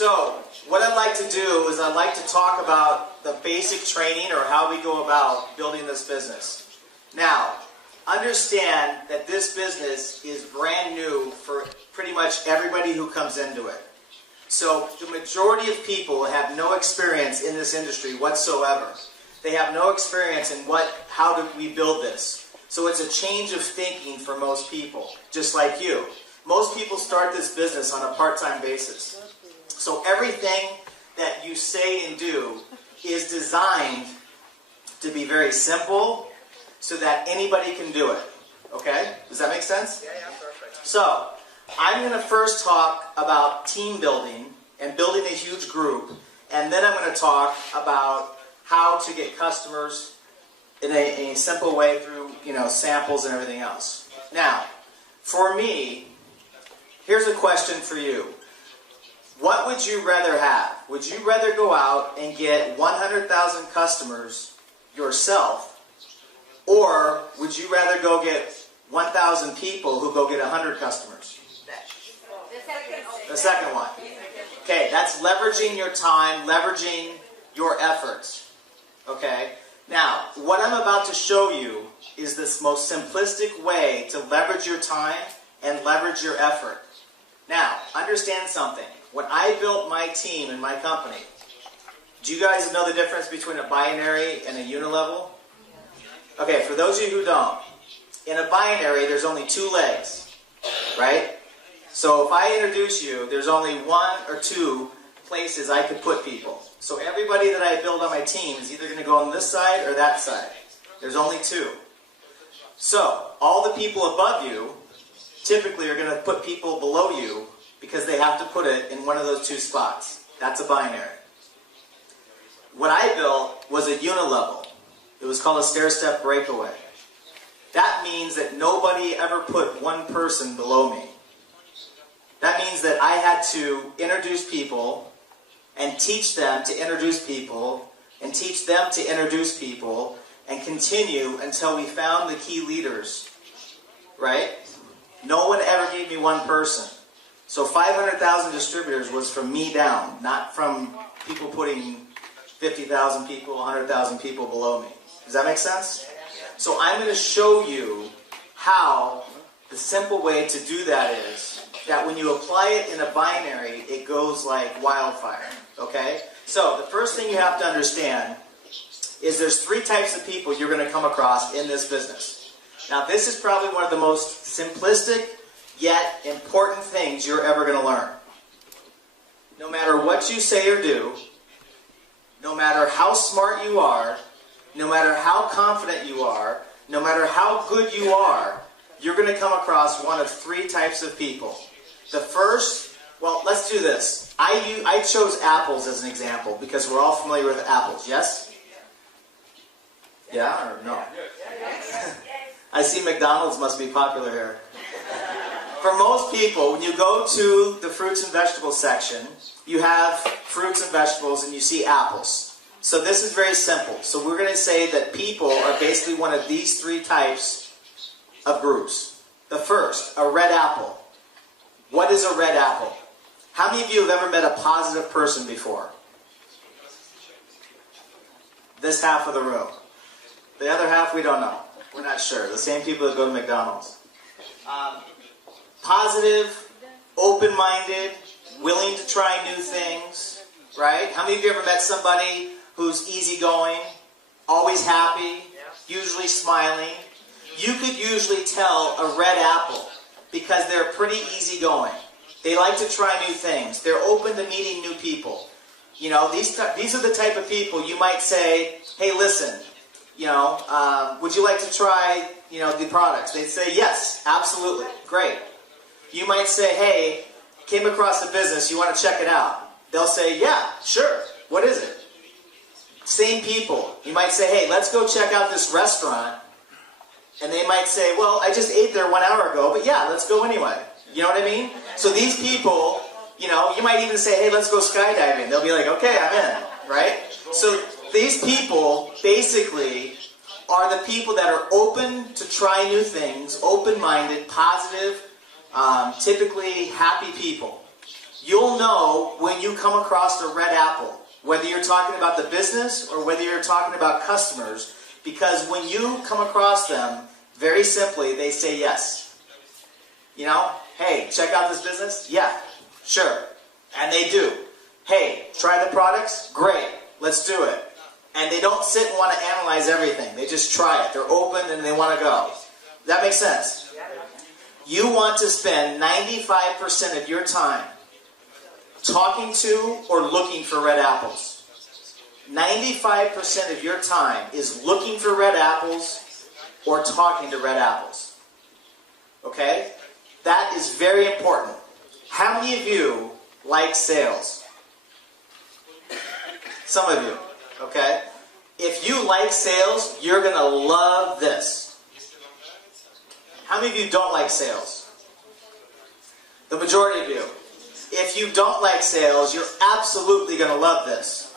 So, what I'd like to do is I'd like to talk about the basic training or how we go about building this business. Now, understand that this business is brand new for pretty much everybody who comes into it. So, the majority of people have no experience in this industry whatsoever. They have no experience in how do we build this. So it's a change of thinking for most people, just like you. Most people start this business on a part-time basis. So everything that you say and do is designed to be very simple so that anybody can do it. Okay? Does that make sense? Yeah, perfect. So, I'm going to first talk about team building and building a huge group, and then I'm going to talk about how to get customers in a simple way through, samples and everything else. Now, for me, here's a question for you. What would you rather have? Would you rather go out and get 100,000 customers yourself, or would you rather go get 1,000 people who go get 100 customers? The second one. Okay, that's leveraging your time, leveraging your efforts. Okay? Now, what I'm about to show you is this most simplistic way to leverage your time and leverage your effort. Now, understand something. When I built my team and my company, do you guys know the difference between a binary and a unilevel? Okay, for those of you who don't, in a binary, there's only two legs, right? So if I introduce you, there's only one or two places I could put people. So everybody that I build on my team is either going to go on this side or that side. There's only two. So all the people above you typically are going to put people below you because they have to put it in one of those two spots. That's a binary. What I built was a unilevel. It was called a stair-step breakaway. That means that nobody ever put one person below me. That means that I had to introduce people and teach them to introduce people and teach them to introduce people and continue until we found the key leaders, right? No one ever gave me one person. So 500,000 distributors was from me down, not from people putting 50,000 people, 100,000 people below me. Does that make sense? So I'm going to show you how the simple way to do that is that when you apply it in a binary, it goes like wildfire. Okay? So the first thing you have to understand is there's three types of people you're going to come across in this business. Now this is probably one of the most simplistic yet important things you're ever going to learn. No matter what you say or do, no matter how smart you are, no matter how confident you are, no matter how good you are, you're going to come across one of three types of people. The first, well, let's do this. I chose apples as an example because we're all familiar with apples, yes? Yeah or no? I see McDonald's must be popular here. For most people, when you go to the fruits and vegetables section, you have fruits and vegetables and you see apples. So this is very simple. So we're going to say that people are basically one of these three types of groups. The first, a red apple. What is a red apple? How many of you have ever met a positive person before? This half of the room. The other half, we don't know. We're not sure. The same people that go to McDonald's. Positive, open-minded, willing to try new things, right? How many of you ever met somebody who's easygoing, always happy, usually smiling? You could usually tell a red apple because they're pretty easygoing. They like to try new things. They're open to meeting new people. You know, these are the type of people you might say, hey, listen, would you like to try, the products? They'd say, yes, absolutely, great. You might say, hey, came across a business, you want to check it out. They'll say, yeah, sure, what is it? Same people. You might say, hey, let's go check out this restaurant. And they might say, well, I just ate there 1 hour ago, but yeah, let's go anyway. You know what I mean? So these people, you might even say, hey, let's go skydiving. They'll be like, okay, I'm in, right? So these people basically are the people that are open to try new things, open-minded, positive, typically happy people. You'll know when you come across a red apple, whether you're talking about the business or whether you're talking about customers, because when you come across them, very simply, they say yes. You know, hey, check out this business? Yeah, sure. And they do. Hey, try the products? Great, let's do it. And they don't sit and want to analyze everything. They just try it. They're open and they want to go. That makes sense? You want to spend 95% of your time talking to or looking for red apples. 95% of your time is looking for red apples or talking to red apples. Okay? That is very important. How many of you like sales? Some of you. Okay? If you like sales, you're going to love this. How many of you don't like sales? The majority of you. If you don't like sales, you're absolutely going to love this.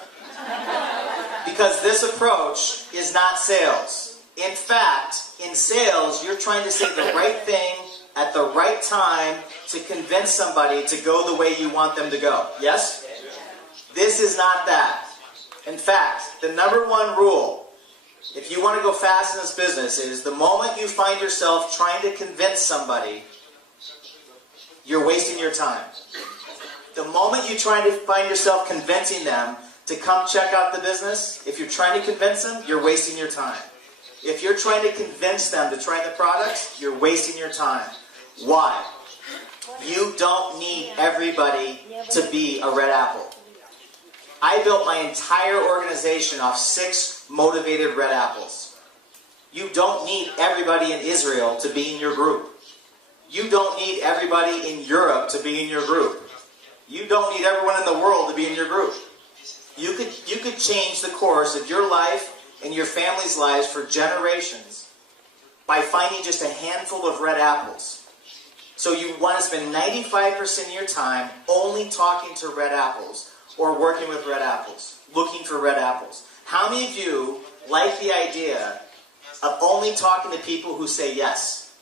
Because this approach is not sales. In fact, in sales, you're trying to say the right thing at the right time to convince somebody to go the way you want them to go. Yes? This is not that. In fact, the number one rule, if you want to go fast in this business, is the moment you find yourself trying to convince somebody, you're wasting your time. The moment you try to find yourself convincing them to come check out the business, if you're trying to convince them, you're wasting your time. If you're trying to convince them to try the products, you're wasting your time. Why? You don't need everybody to be a red apple. I built my entire organization off 6 motivated red apples. You don't need everybody in Israel to be in your group. You don't need everybody in Europe to be in your group. You don't need everyone in the world to be in your group. You could change the course of your life and your family's lives for generations by finding just a handful of red apples. So you want to spend 95% of your time only talking to red apples or working with red apples, looking for red apples. How many of you like the idea of only talking to people who say yes?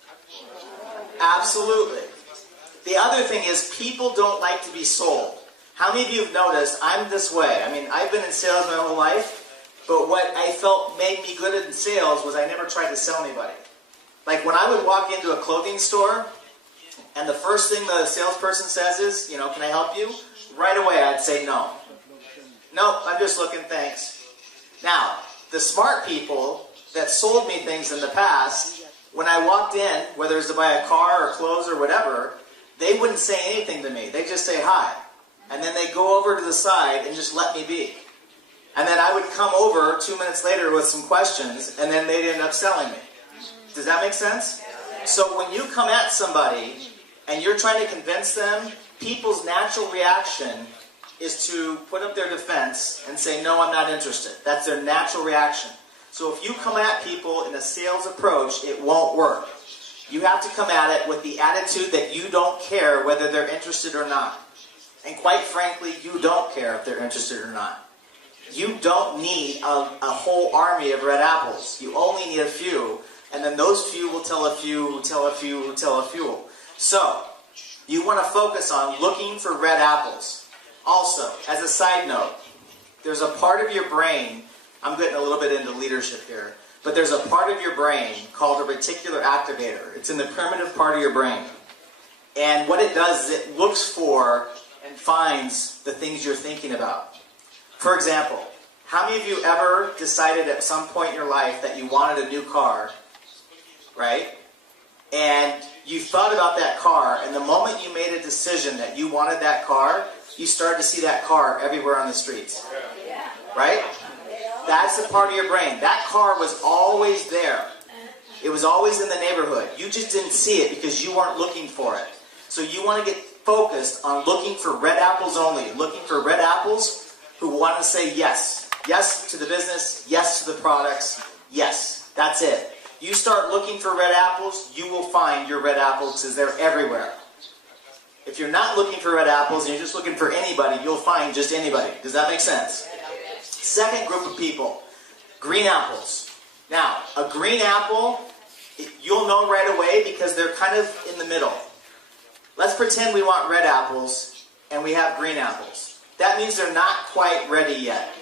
Absolutely. The other thing is people don't like to be sold. How many of you have noticed I'm this way? I mean, I've been in sales my whole life, but what I felt made me good in sales was I never tried to sell anybody. Like when I would walk into a clothing store, and the first thing the salesperson says is, you know, can I help you? Right away I'd say no. Nope, I'm just looking, thanks. Now, the smart people that sold me things in the past, when I walked in, whether it was to buy a car or clothes or whatever, they wouldn't say anything to me. They'd just say hi. And then they'd go over to the side and just let me be. And then I would come over 2 minutes later with some questions, and then they'd end up selling me. Does that make sense? So when you come at somebody and you're trying to convince them, people's natural reaction is to put up their defense and say, no, I'm not interested. That's their natural reaction. So if you come at people in a sales approach, it won't work. You have to come at it with the attitude that you don't care whether they're interested or not. And quite frankly, you don't care if they're interested or not. You don't need a whole army of red apples. You only need a few. And then those few will tell a few, who tell a few, who tell a few. So, you want to focus on looking for red apples. Also, as a side note, there's a part of your brain, I'm getting a little bit into leadership here, but there's a part of your brain called a reticular activator. It's in the primitive part of your brain. And what it does is it looks for and finds the things you're thinking about. For example, how many of you ever decided at some point in your life that you wanted a new car, right? And you thought about that car, and the moment you made a decision that you wanted that car, you started to see that car everywhere on the streets. Right? That's the part of your brain. That car was always there. It was always in the neighborhood. You just didn't see it because you weren't looking for it. So you want to get focused on looking for red apples only. Looking for red apples who want to say yes. Yes to the business. Yes to the products. Yes. That's it. You start looking for red apples, you will find your red apples because they're everywhere. If you're not looking for red apples and you're just looking for anybody, you'll find just anybody. Does that make sense? Second group of people, green apples. Now, a green apple, you'll know right away because they're kind of in the middle. Let's pretend we want red apples and we have green apples. That means they're not quite ready yet.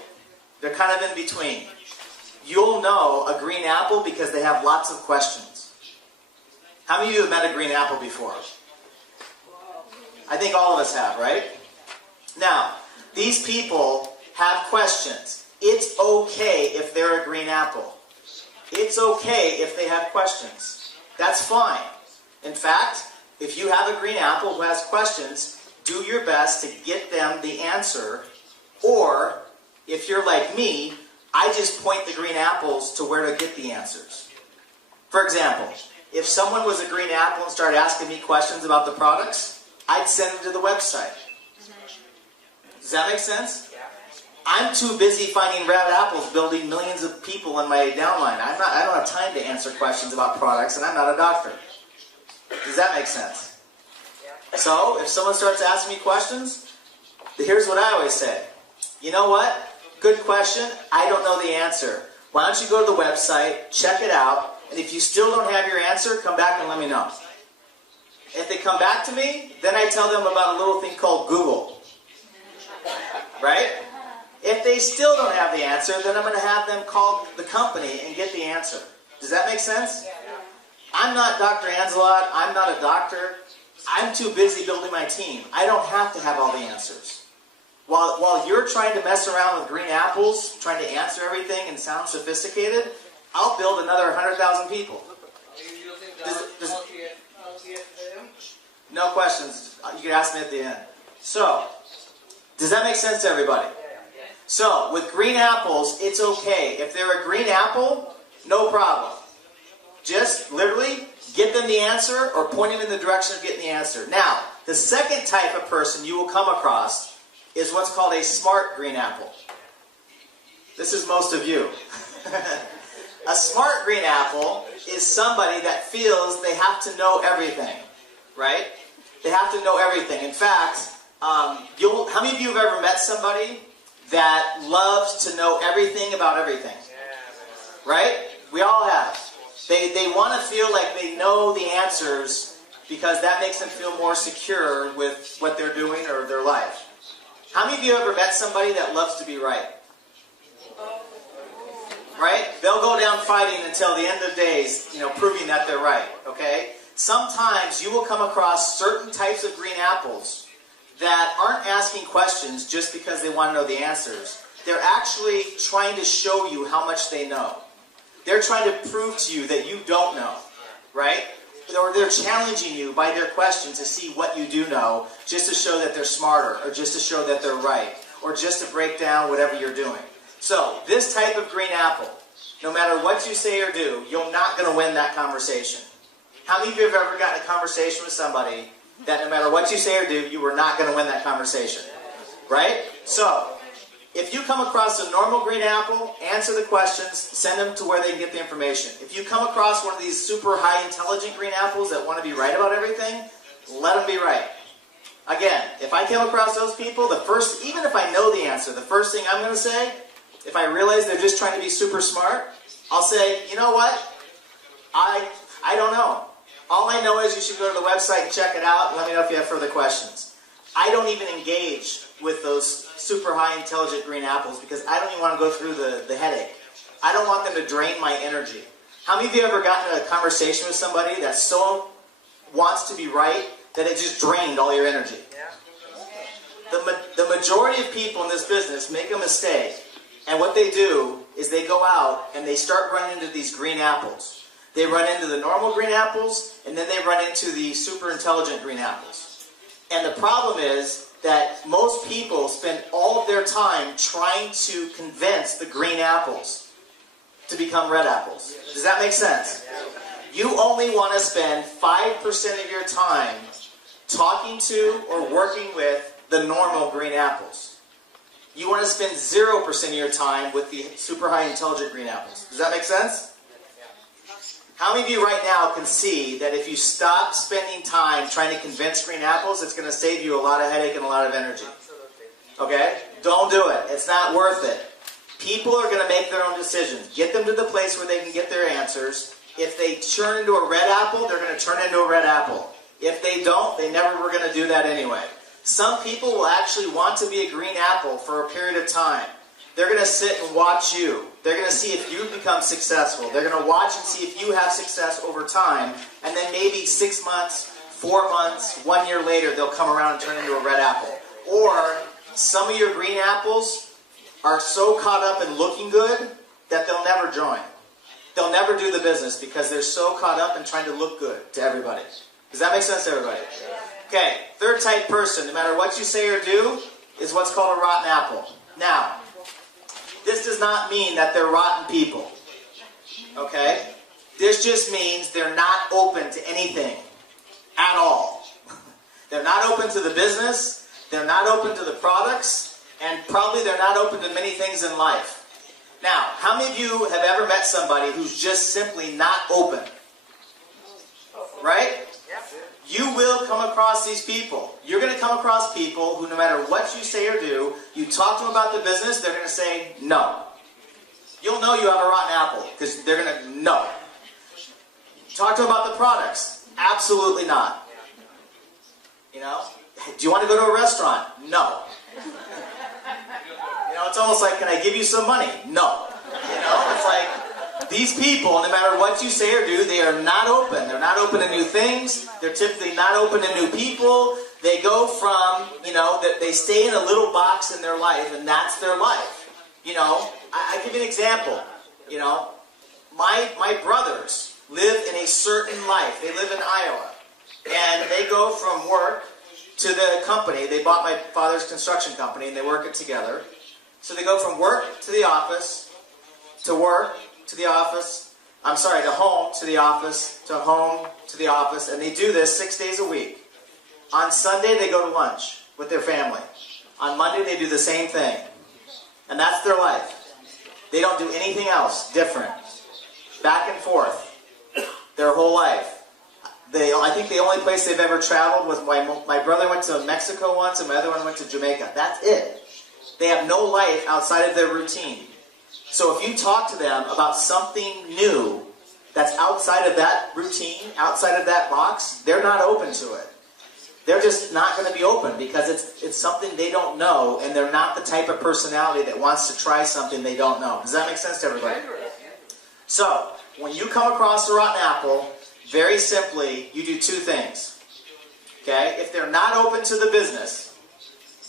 They're kind of in between. You'll know a green apple because they have lots of questions. How many of you have met a green apple before? I think all of us have, right? Now, these people have questions. It's okay if they're a green apple. It's okay if they have questions. That's fine. In fact, if you have a green apple who has questions, do your best to get them the answer. Or, if you're like me, I just point the green apples to where to get the answers. For example, if someone was a green apple and started asking me questions about the products, I'd send them to the website. Does that make sense? I'm too busy finding red apples building millions of people in my downline. I don't have time to answer questions about products, and I'm not a doctor. Does that make sense? So, if someone starts asking me questions, here's what I always say. You know what? Good question. I don't know the answer. Why don't you go to the website, check it out, and if you still don't have your answer, come back and let me know. If they come back to me, then I tell them about a little thing called Google. Right? If they still don't have the answer, then I'm going to have them call the company and get the answer. Does that make sense? I'm not Dr. Anzelot. I'm not a doctor. I'm too busy building my team. I don't have to have all the answers. While you're trying to mess around with green apples, trying to answer everything and sound sophisticated, I'll build another 100,000 people. No questions. You can ask me at the end. So, does that make sense to everybody? So, with green apples, it's okay. If they're a green apple, no problem. Just literally get them the answer or point them in the direction of getting the answer. Now, the second type of person you will come across is what's called a smart green apple. This is most of you. A smart green apple is somebody that feels they have to know everything, right? They have to know everything. In fact, how many of you have ever met somebody that loves to know everything about everything? Right? We all have. They want to feel like they know the answers because that makes them feel more secure with what they're doing or their life. How many of you have ever met somebody that loves to be right? Right? They'll go down fighting until the end of days, proving that they're right. Okay? Sometimes you will come across certain types of green apples that aren't asking questions just because they want to know the answers. They're actually trying to show you how much they know. They're trying to prove to you that you don't know, right? Or they're challenging you by their questions to see what you do know, just to show that they're smarter, or just to show that they're right, or just to break down whatever you're doing. So, this type of green apple, no matter what you say or do, you're not going to win that conversation. How many of you have ever gotten a conversation with somebody that no matter what you say or do, you were not going to win that conversation? Right? So, if you come across a normal green apple, answer the questions, send them to where they can get the information. If you come across one of these super high intelligent green apples that want to be right about everything, let them be right. Again, if I come across those people, even if I know the answer, the first thing I'm going to say, if I realize they're just trying to be super smart, I'll say, you know what? I don't know. All I know is you should go to the website and check it out and let me know if you have further questions. I don't even engage with those super high intelligent green apples because I don't even want to go through the headache. I don't want them to drain my energy. How many of you ever gotten in a conversation with somebody that so wants to be right that it just drained all your energy? The majority of people in this business make a mistake, and what they do is they go out and they start running into these green apples. They run into the normal green apples, and then they run into the super intelligent green apples. And the problem is that most people spend all of their time trying to convince the green apples to become red apples. Does that make sense? You only want to spend 5% of your time talking to or working with the normal green apples. You want to spend 0% of your time with the super high intelligent green apples. Does that make sense? How many of you right now can see that if you stop spending time trying to convince green apples, it's going to save you a lot of headache and a lot of energy? Okay? Don't do it. It's not worth it. People are going to make their own decisions. Get them to the place where they can get their answers. If they turn into a red apple, they're going to turn into a red apple. If they don't, they never were going to do that anyway. Some people will actually want to be a green apple for a period of time. They're going to sit and watch you. They're going to see if you become successful. They're going to watch and see if you have success over time. And then maybe 6 months, 4 months, 1 year later, they'll come around and turn into a red apple. Or some of your green apples are so caught up in looking good that they'll never join. They'll never do the business because they're so caught up in trying to look good to everybody. Does that make sense to everybody? Okay, third type person, no matter what you say or do, is what's called a rotten apple. Now, this does not mean that they're rotten people. Okay? This just means they're not open to anything at all. They're not open to the business, they're not open to the products, and probably they're not open to many things in life. Now, how many of you have ever met somebody who's just simply not open? Right? You will come across these people. You're going to come across people who, no matter what you say or do, you talk to them about the business, they're going to say no. You'll know you have a rotten apple because they're going to no. Talk to them about the products. Absolutely not. You know? Do you want to go to a restaurant? No. You know, it's almost like, can I give you some money? No. You know, it's like, these people, no matter what you say or do, they are not open. They're not open to new things. They're typically not open to new people. They go from, you know, they stay in a little box in their life, and that's their life. You know, I give you an example. You know, my brothers live in a certain life. They live in Iowa. And they go from work to the company. They bought my father's construction company, and they work it together. So they go from work to the office, to work, to the office, to home, to the office, to home, to the office, and they do this 6 days a week. On Sunday, they go to lunch with their family. On Monday, they do the same thing. And that's their life. They don't do anything else different. Back and forth. Their whole life. I think the only place they've ever traveled was my brother went to Mexico once, and my other one went to Jamaica. That's it. They have no life outside of their routine. So if you talk to them about something new that's outside of that routine, outside of that box, they're not open to it. They're just not going to be open because it's something they don't know, and they're not the type of personality that wants to try something they don't know. Does that make sense to everybody? So, when you come across a rotten apple, very simply, you do two things. Okay? If they're not open to the business,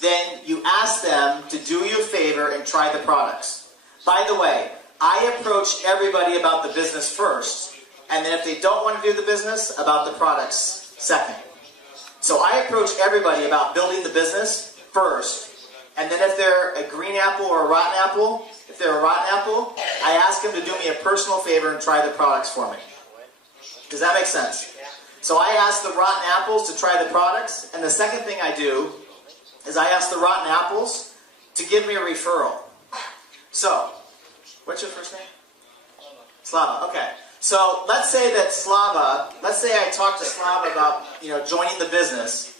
then you ask them to do you a favor and try the products. By the way, I approach everybody about the business first, and then if they don't want to do the business, about the products second. So I approach everybody about building the business first, and then if they're a green apple or a rotten apple, if they're a rotten apple, I ask them to do me a personal favor and try the products for me. Does that make sense? So I ask the rotten apples to try the products, and the second thing I do is I ask the rotten apples to give me a referral. So, what's your first name? Slava. Okay. So let's say that let's say I talk to Slava about, you know, joining the business,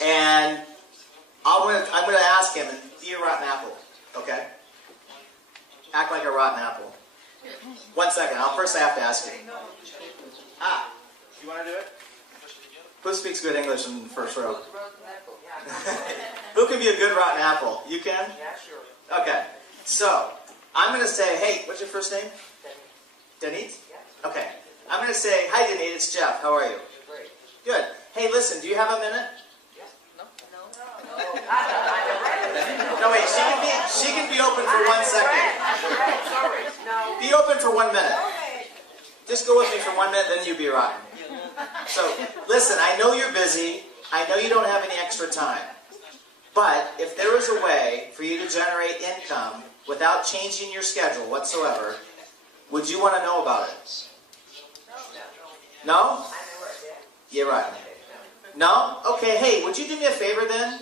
and I'm going to ask him, be a rotten apple, okay? Act like a rotten apple. 1 second. First I have to ask you. You want to do it? Who speaks good English in the first row? Who can be a good rotten apple? You can? Yeah, sure. Okay. So, I'm going to say, hey, what's your first name? Denise? Yeah. Okay. I'm going to say, hi Denise, it's Jeff. How are you? Great. Good. Hey, listen, do you have a minute? Yeah. No. No, wait, she can be open for 1 second. Sorry. No. Be open for 1 minute. Just go with me for 1 minute, then you be rotten. So, listen, I know you're busy. I know you don't have any extra time. But if there was a way for you to generate income without changing your schedule whatsoever, would you want to know about it? No? You're right. No? Okay, hey, would you do me a favor then?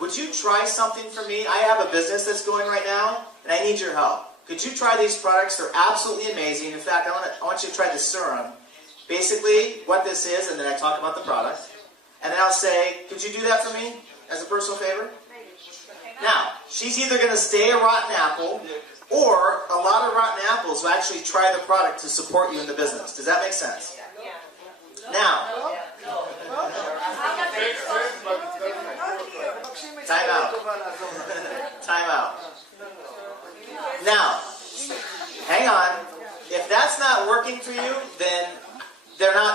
Would you try something for me? I have a business that's going right now, and I need your help. Could you try these products? They're absolutely amazing. In fact, I want you to try the serum. Basically, what this is, and then I talk about the product. And then I'll say, could you do that for me as a personal favor? Now, she's either going to stay a rotten apple, or a lot of rotten apples will actually try the product to support you in the business. Does that make sense? Now,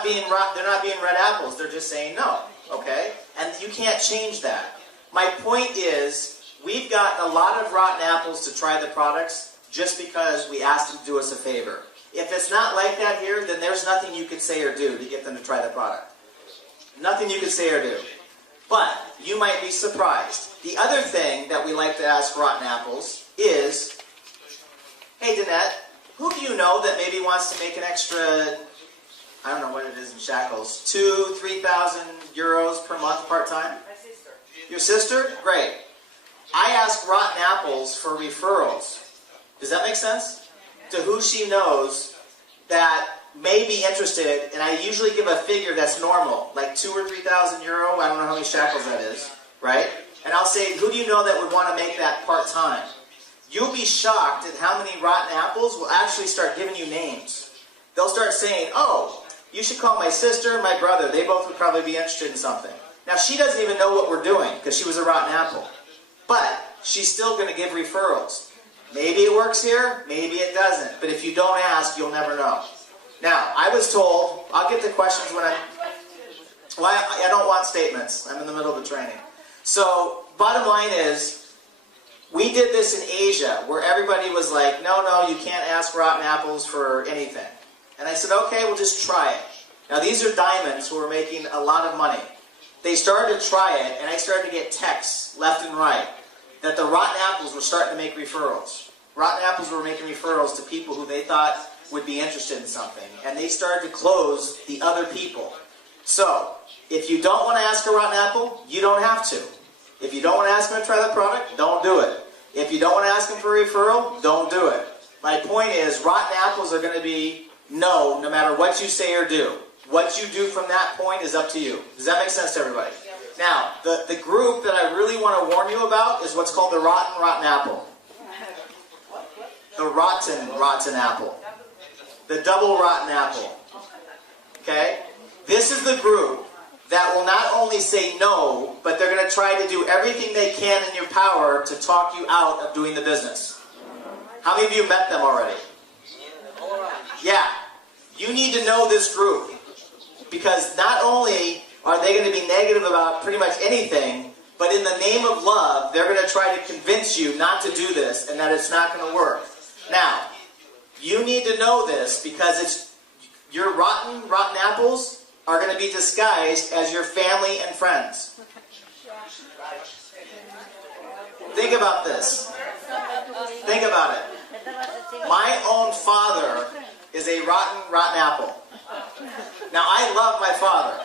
not being red apples. They're just saying no. Okay? And you can't change that. My point is, we've gotten a lot of rotten apples to try the products just because we asked them to do us a favor. If it's not like that here, then there's nothing you could say or do to get them to try the product. Nothing you could say or do. But you might be surprised. The other thing that we like to ask rotten apples is, hey, Jeunesse, who do you know that maybe wants to make an extra, I don't know what it is in shekels, 2,000, 3,000 euros per month part-time? My sister. Your sister? Great. I ask rotten apples for referrals. Does that make sense? To who she knows that may be interested, and I usually give a figure that's normal, like 2,000 or 3,000 euro, I don't know how many shekels that is, right? And I'll say, who do you know that would want to make that part-time? You'll be shocked at how many rotten apples will actually start giving you names. They'll start saying, oh, you should call my sister, my brother, they both would probably be interested in something. Now, she doesn't even know what we're doing, because she was a rotten apple. But she's still going to give referrals. Maybe it works here, maybe it doesn't. But if you don't ask, you'll never know. Now, I was told, I'll get to questions when I don't want statements. I'm in the middle of the training. So, bottom line is, we did this in Asia, where everybody was like, no, you can't ask rotten apples for anything. And I said, okay, we'll just try it. Now, these are diamonds who are making a lot of money. They started to try it, and I started to get texts left and right that the rotten apples were starting to make referrals. Rotten apples were making referrals to people who they thought would be interested in something, and they started to close the other people. So, if you don't want to ask a rotten apple, you don't have to. If you don't want to ask them to try the product, don't do it. If you don't want to ask them for a referral, don't do it. My point is, rotten apples are going to be no matter what you say or do. What you do from that point is up to you. Does that make sense to everybody? Now, the group that I really want to warn you about is what's called the rotten apple. The rotten apple. The double rotten apple. Okay? This is the group that will not only say no, but they're going to try to do everything they can in your power to talk you out of doing the business. How many of you met them already? Yeah. You need to know this group. Because not only are they going to be negative about pretty much anything, but in the name of love, they're going to try to convince you not to do this and that it's not going to work. Now, you need to know this because your rotten apples are going to be disguised as your family and friends. Think about this. Think about it. My own father is a rotten apple. Now, I love my father.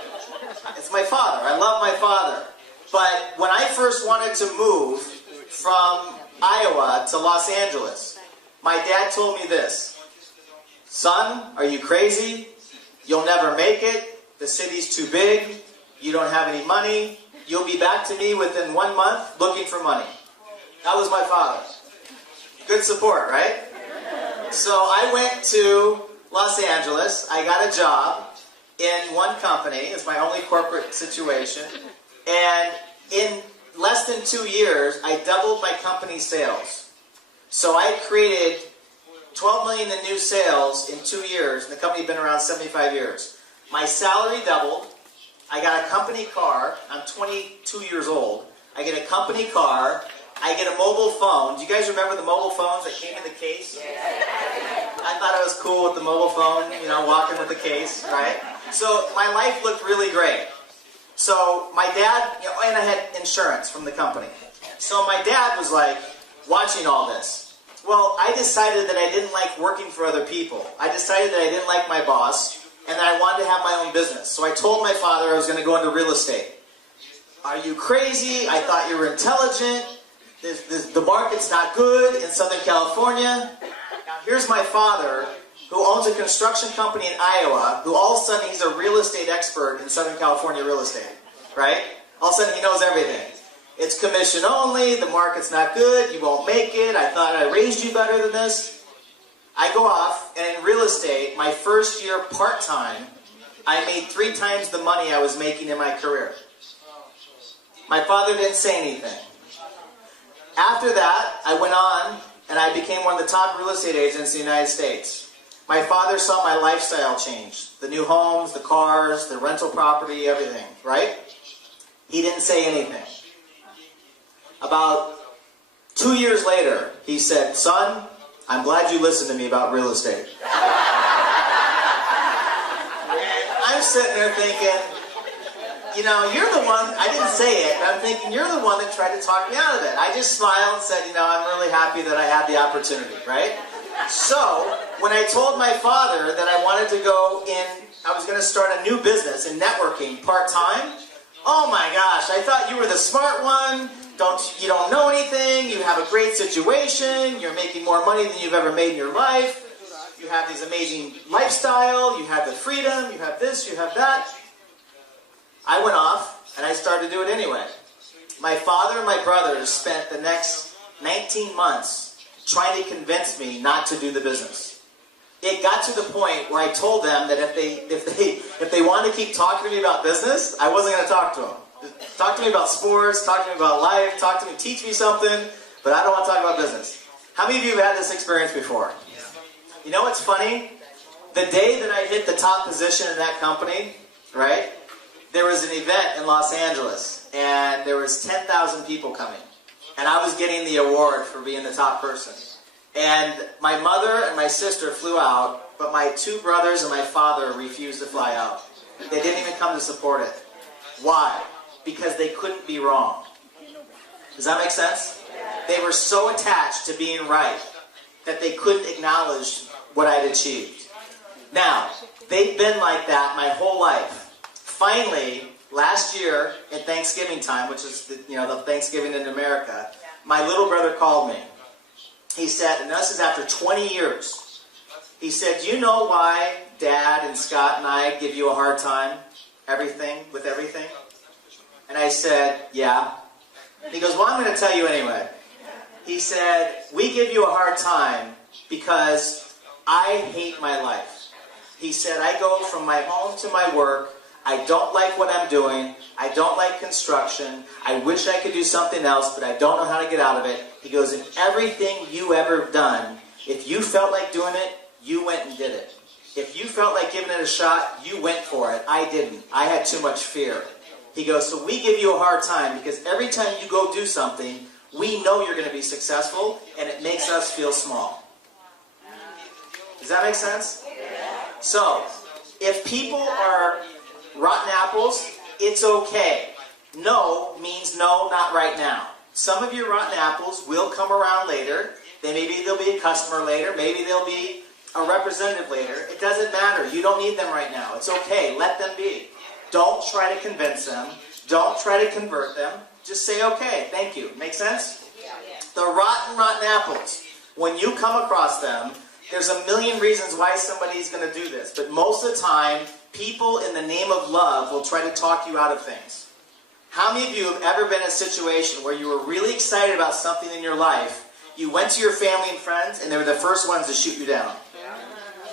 It's my father. I love my father. But when I first wanted to move from Iowa to Los Angeles, my dad told me this. Son, are you crazy? You'll never make it. The city's too big. You don't have any money. You'll be back to me within 1 month looking for money. That was my father. Good support, right? So I went to Los Angeles. I got a job in one company. It's my only corporate situation. And in less than 2 years, I doubled my company's sales. So I created 12 million in new sales in 2 years. And the company had been around 75 years. My salary doubled. I got a company car. I'm 22 years old. I get a company car. I get a mobile phone. Do you guys remember the mobile phones that came in the case? I thought it was cool with the mobile phone, you know, walking with the case, right? So my life looked really great. So my dad, you know, and I had insurance from the company. So my dad was like watching all this. Well, I decided that I didn't like working for other people. I decided that I didn't like my boss and that I wanted to have my own business. So I told my father I was going to go into real estate. Are you crazy? I thought you were intelligent. The market's not good in Southern California. Now here's my father, who owns a construction company in Iowa, who all of a sudden he's a real estate expert in Southern California real estate, right? All of a sudden he knows everything. It's commission only, the market's not good, you won't make it, I thought I raised you better than this. I go off, and in real estate, my first year part-time, I made 3 times the money I was making in my career. My father didn't say anything. After that, I went on, and I became one of the top real estate agents in the United States. My father saw my lifestyle change. The new homes, the cars, the rental property, everything, right? He didn't say anything. About 2 years later, he said, son, I'm glad you listened to me about real estate. I'm sitting there thinking, you know, you're the one, I didn't say it, but I'm thinking you're the one that tried to talk me out of it. I just smiled and said, you know, I'm really happy that I had the opportunity, right? So, when I told my father that I wanted to go in, I was going to start a new business in networking part-time, oh my gosh, I thought you were the smart one. You don't know anything, you have a great situation, you're making more money than you've ever made in your life, you have this amazing lifestyle, you have the freedom, you have this, you have that. I went off and I started to do it anyway. My father and my brothers spent the next 19 months trying to convince me not to do the business. It got to the point where I told them that if they wanted to keep talking to me about business, I wasn't going to talk to them. Talk to me about sports, talk to me about life, talk to me, teach me something, but I don't want to talk about business. How many of you have had this experience before? You know what's funny? The day that I hit the top position in that company, right, there was an event in Los Angeles, and there was 10,000 people coming, and I was getting the award for being the top person. And my mother and my sister flew out, but my 2 brothers and my father refused to fly out. They didn't even come to support it. Why? Because they couldn't be wrong. Does that make sense? They were so attached to being right that they couldn't acknowledge what I'd achieved. Now, they've been like that my whole life. Finally, last year at Thanksgiving time, which is the Thanksgiving in America, my little brother called me. He said, and this is after 20 years, he said, do you know why Dad and Scott and I give you a hard time with everything? And I said, yeah. He goes, well, I'm going to tell you anyway. He said, we give you a hard time because I hate my life. He said, I go from my home to my work. I don't like what I'm doing. I don't like construction. I wish I could do something else, but I don't know how to get out of it. He goes, in everything you ever done, if you felt like doing it, you went and did it. If you felt like giving it a shot, you went for it. I didn't. I had too much fear. He goes, so we give you a hard time because every time you go do something, we know you're going to be successful, and it makes us feel small. Does that make sense? So, if people are rotten apples, it's okay. No means no, not right now. Some of your rotten apples will come around later. Maybe they'll be a customer later. Maybe they'll be a representative later. It doesn't matter. You don't need them right now. It's okay. Let them be. Don't try to convince them. Don't try to convert them. Just say, okay, thank you. Make sense? The rotten apples, when you come across them, there's a million reasons why somebody's going to do this. But most of the time, people in the name of love will try to talk you out of things. How many of you have ever been in a situation where you were really excited about something in your life, you went to your family and friends, and they were the first ones to shoot you down?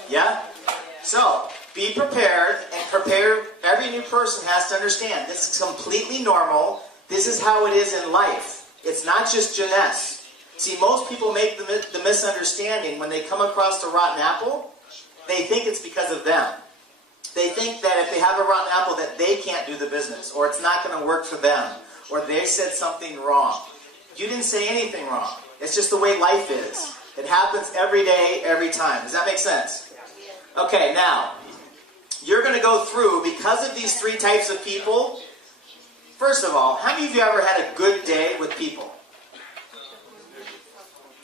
Yeah? So, be prepared, and prepare. Every new person has to understand this is completely normal. This is how it is in life. It's not just Jeunesse. See, most people make the misunderstanding when they come across a rotten apple, they think it's because of them. They think that if they have a rotten apple that they can't do the business, or it's not going to work for them, or they said something wrong. You didn't say anything wrong. It's just the way life is. It happens every day, every time. Does that make sense? Okay, now, you're going to go through, because of these 3 types of people, first of all, how many of you ever had a good day with people?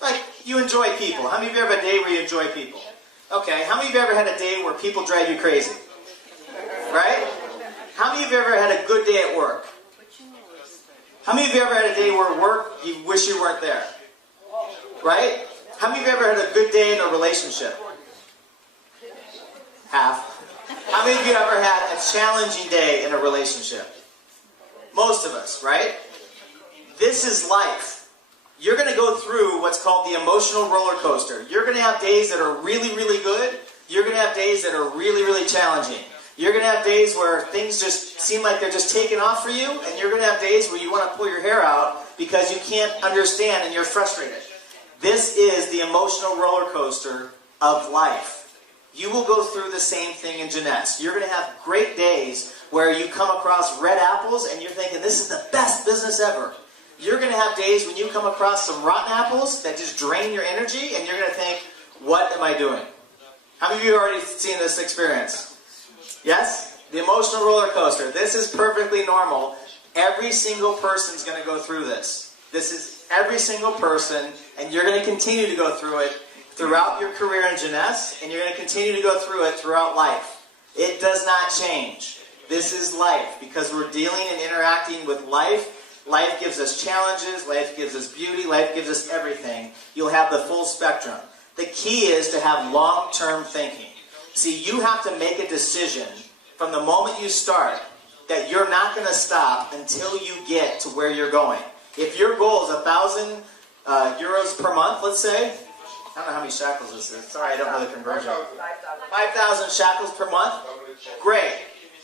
Like, you enjoy people. How many of you ever had a day where you enjoy people? Okay, how many of you ever had a day where people drive you crazy? Right? How many of you ever had a good day at work? How many of you ever had a day where at work you wish you weren't there? Right? How many of you ever had a good day in a relationship? Half. How many of you ever had a challenging day in a relationship? Most of us, right? This is life. You're going to go through what's called the emotional roller coaster. You're going to have days that are really, really good. You're going to have days that are really, really challenging. You're going to have days where things just seem like they're just taking off for you, and you're going to have days where you want to pull your hair out because you can't understand and you're frustrated. This is the emotional roller coaster of life. you will go through the same thing in Jeunesse. You're going to have great days where you come across red apples and you're thinking, this is the best business ever. You're going to have days when you come across some rotten apples that just drain your energy, and you're going to think, what am I doing? How many of you have already seen this experience? Yes? The emotional roller coaster. This is perfectly normal. Every single person is going to go through this. This is every single person, and you're going to continue to go through it throughout your career in Jeunesse, and you're going to continue to go through it throughout life. It does not change. This is life, because we're dealing and interacting with life. Life gives us challenges, life gives us beauty, life gives us everything. You'll have the full spectrum. The key is to have long-term thinking. See, you have to make a decision from the moment you start that you're not going to stop until you get to where you're going. If your goal is 1,000 euros per month, let's say, I don't know how many shekels this is. Sorry, I don't know the conversion. 5,000 shekels per month? Great.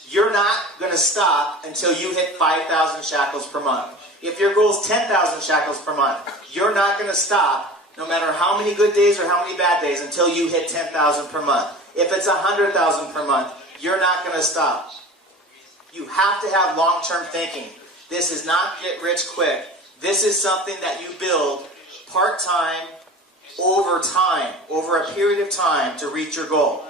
You're not going to stop until you hit 5,000 shekels per month. If your goal is 10,000 shekels per month, you're not going to stop no matter how many good days or how many bad days until you hit 10,000 per month. If it's 100,000 per month, you're not going to stop. You have to have long-term thinking. This is not get rich quick. This is something that you build part-time, over time, over a period of time to reach your goal.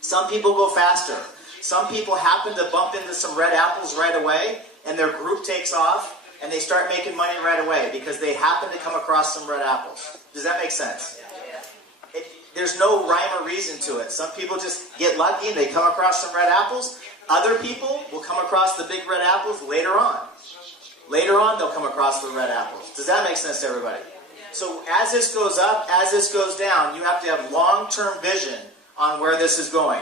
Some people go faster. Some people happen to bump into some red apples right away, and their group takes off, and they start making money right away because they happen to come across some red apples. Does that make sense? There's no rhyme or reason to it. Some people just get lucky and they come across some red apples. Other people will come across the big red apples later on. Later on, they'll come across the red apples. Does that make sense to everybody? So as this goes up, as this goes down, you have to have long-term vision on where this is going.